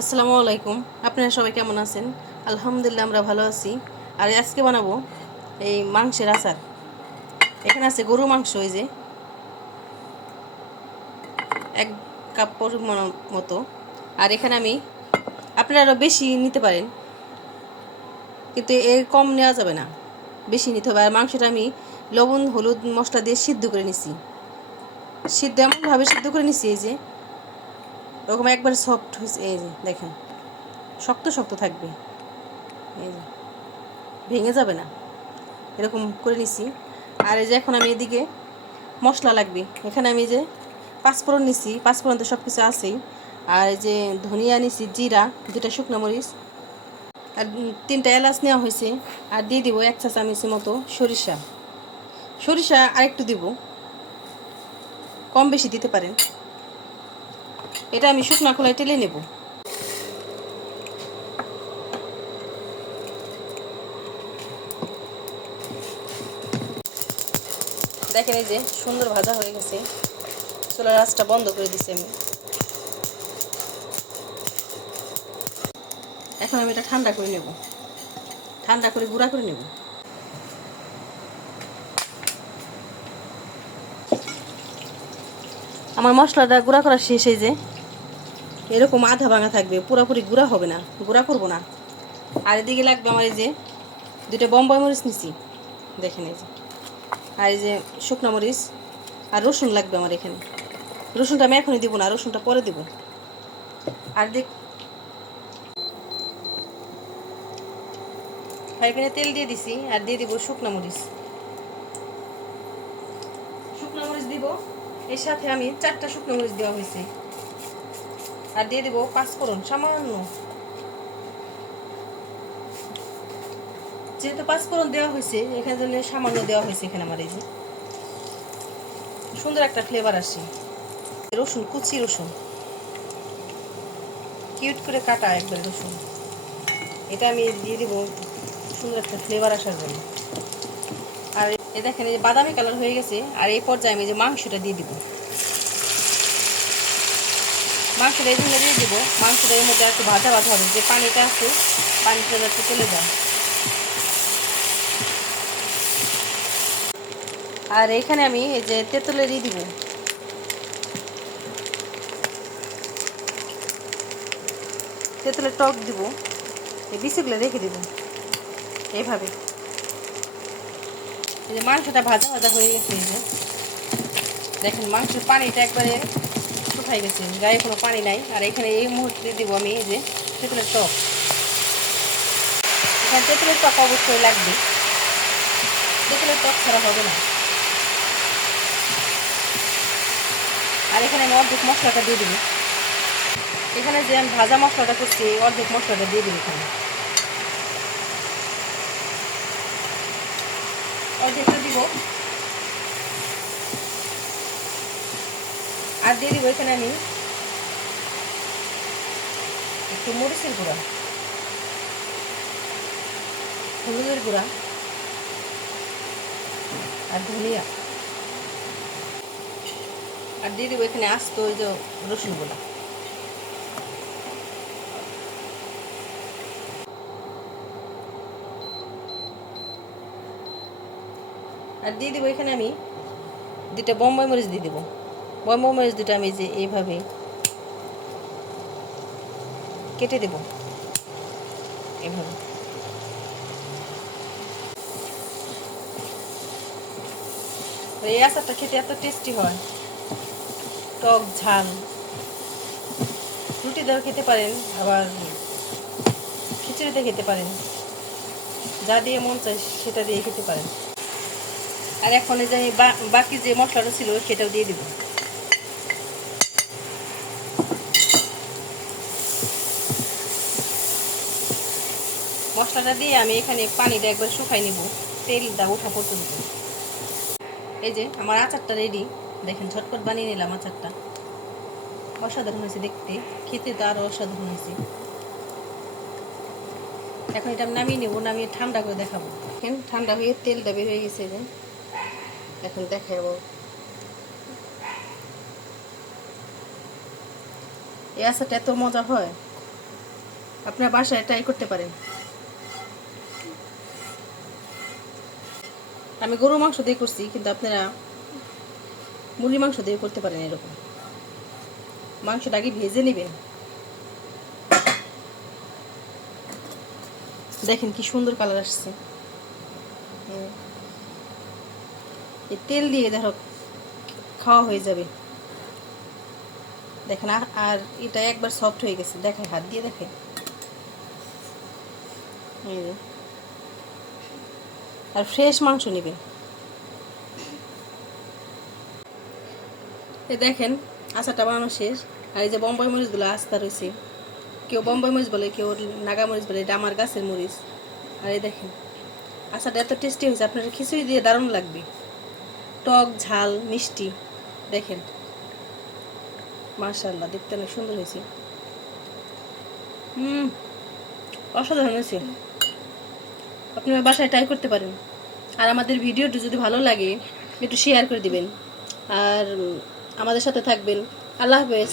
আসসালামু আলাইকুম। আপনারা সবাই কেমন আছেন? আলহামদুলিল্লাহ আমরা ভালো আছি। আর আজকে বানাবো এই মাংসের আচার। এখানে আছে গরু মাংস, এই যে 1 কাপ পরিমাণ মতো। আর এখানে আমি, আপনারা আরও বেশি নিতে পারেন, কিন্তু এর কম নেওয়া যাবে না, বেশি নিতে হবে। আর মাংসটা আমি লবণ হলুদ মশলা দিয়ে সিদ্ধ করে নিছি। এমনভাবে সিদ্ধ করে নিছি, এই যে ওরকম একবার সফট হয়েছে। এই যে দেখেন, শক্ত শক্ত থাকবে, এই যে ভেঙে যাবে না, এরকম করে নিছি। আর এই যে এখন আমি এদিকে মশলা লাগবে। এখানে আমি যে পাঁচফোড়ন নিছি, পাঁচফোড়ন তো সব কিছু আছেই। আর এই যে ধনিয়া নিছি, জিরা, 2টা শুকনো মরিচ, আর 3টা এলাচ নেওয়া হয়েছে। আর দিয়ে দিব 1 চা চামচের মতো সরিষা। সরিষা আরেকটু দিব, কম বেশি দিতে পারেন। এটা আমি শুকনো খোলায় টেলে নেব। দেখেন এই যে সুন্দর ভাজা হয়ে গেছে। চুলার আঁচটা বন্ধ করে দিছি আমি। এখন আমি এটা ঠান্ডা করে নেব, ঠান্ডা করে গুঁড়া করে নেব। আমার মশলাটা গুঁড়া করা শেষ। এই যে এরকম আধা ভাঙা থাকবে, পুরোপুরি গুঁড়া হবে না, গুঁড়া করবো না। আর এদিকে লাগবে আমার এই যে 2টা বোম্বাই মরিচ নিছি, দেখেন এই যে। আর এই যে শুকনো মরিচ আর রসুন লাগবে আমার এখানে। রসুনটা আমি এখনই দিব না, রসুনটা পরে দিব। আর এখানে তেল দিয়ে দিছি, আর দিয়ে দিব শুকনো মরিচ। শুকনো মরিচ দিব, এর সাথে আমি 4টা শুকনো মরিচ দেওয়া হয়েছে। আর দিয়ে দিব পাঁচফোড়ন সামান্য, যেহেতু পাঁচফোড়ন দেওয়া হয়েছে এখানে জন্য সামান্য দেওয়া হয়েছে। এখানে আমার এই যে সুন্দর একটা ফ্লেভার আসে। রসুন, কুচি রসুন, কিউট করে কাটা একবার রসুন, এটা আমি দিয়ে দিব সুন্দর একটা ফ্লেভার আসার জন্য। আর এই দেখেন এই যে বাদামি কালার হয়ে গেছে। আর এই পর্যায়ে আমি যে মাংসটা দিয়ে দিব, মাংসটা এই জন্য দিয়ে দিব, মাংসটা এর মধ্যে একটু ভাজা ভাজা হবে, যে পানিটা আছে পানিটা যাতে চলে যায়। আর এখানে আমি এই যে তেঁতুলের দিব, তেঁতুলের টক দিব, এই বিচিগুলো রেখে দিব এইভাবে। এই যে মাংসটা ভাজা ভাজা হয়ে গেছে, এই যে দেখেন মাংসের পানিটা একবারে শুকাই গেছে, গায়ে কোনো পানি নাই। আর এখানে এই মুহূর্তে দিব আমি এই যে তেঁতুলের টক। এখানে তেঁতুলের টক অবশ্যই লাগবে, তেঁতুলের টক ছাড়া হবে না। আর এখানে আমি অর্ধেক মশলাটা দিয়ে দিব। এখানে যে আমি ভাজা মশলাটা করছি অর্ধেক মশলাটা দিয়ে দিব, এখানে অর্ধেকটা দিব। আর দিয়ে দিব এখানে আমি একটু মরিচের গুঁড়া, হলুদের গুঁড়া, আর ধনিয়া। আর দিয়ে দেবো এখানে আস্ত ওই যে রসুনগুলা। আর দিয়ে দেবো এখানে আমি 2টা বোম্বাই মরিচ দিয়ে দেবো। বোম্বাই মরিচ 2টা আমি যে এইভাবে কেটে দেব, এভাবে। এই আচারটা খেতে এত টেস্টি হয়, টক ঝাল। রুটি দিয়েও খেতে পারেন, আবার খিচুড়িতে খেতে পারেন, যা দিয়ে মন চায় সেটা দিয়ে খেতে পারেন। আর এখন এই যে আমি বাকি যে মশলাটা ছিল সেটাও দিয়ে দিব। মশলাটা দিয়ে আমি এখানে পানিটা একবার শুকাই নিব, তেলটা ওঠা পর্যন্ত। এই যে আমার আচারটা রেডি, দেখেন ঝটপট বানিয়ে নিলাম আচারটা। অসাধারণ হয়েছে দেখতে, খেতে তো আরও অসাধারণ হয়েছে। এখন এটা আমি নামিয়ে নেবো, নামিয়ে ঠান্ডা করে দেখাবো। এখন ঠান্ডা হয়ে তেলটা বের হয়ে গেছে, যে এখন দেখাবো। এই আচারটা এত মজা হয়, আপনারা বাসায় ট্রাই করতে পারেন। আমি গরুর মাংস দিয়ে করছি, কিন্তু আপনারা মুরগির মাংস দিয়ে করতে পারেন। এরকম মাংসটা আগে ভেজে নেবেন। দেখেন কি সুন্দর কালার আসছে। এই তেল দিয়ে ধরো খাওয়া হয়ে যাবে। দেখেন আর এটা একবার সফট হয়ে গেছে, দেখেন হাত দিয়ে দেখেন। আর ফ্রেশ মাংস নেবেন। এই দেখেন আচারটা বানানো শেষ। আর এই যে বোম্বাই মরিচগুলো আস্তা রয়েছে, কেউ বোম্বাই মরিচ বলে, কেউ নাগা মরিচ বলে, এটা আমার গাছের মরিচ। আর এই দেখেন আচারটা এত টেস্টি হয়েছে, আপনার খিচুড়ি দিয়ে দারুণ লাগবে। টক ঝাল মিষ্টি, দেখেন মাশাআল্লাহ, দেখতে অনেক সুন্দর হয়েছে। অসাধারণ হয়েছে। আপনারা বাসায় ট্রাই করতে পারেন। আর আমাদের ভিডিওটি যদি ভালো লাগে একটু শেয়ার করে দিবেন, আর আমাদের সাথে থাকবেন। আল্লাহ হাফেজ।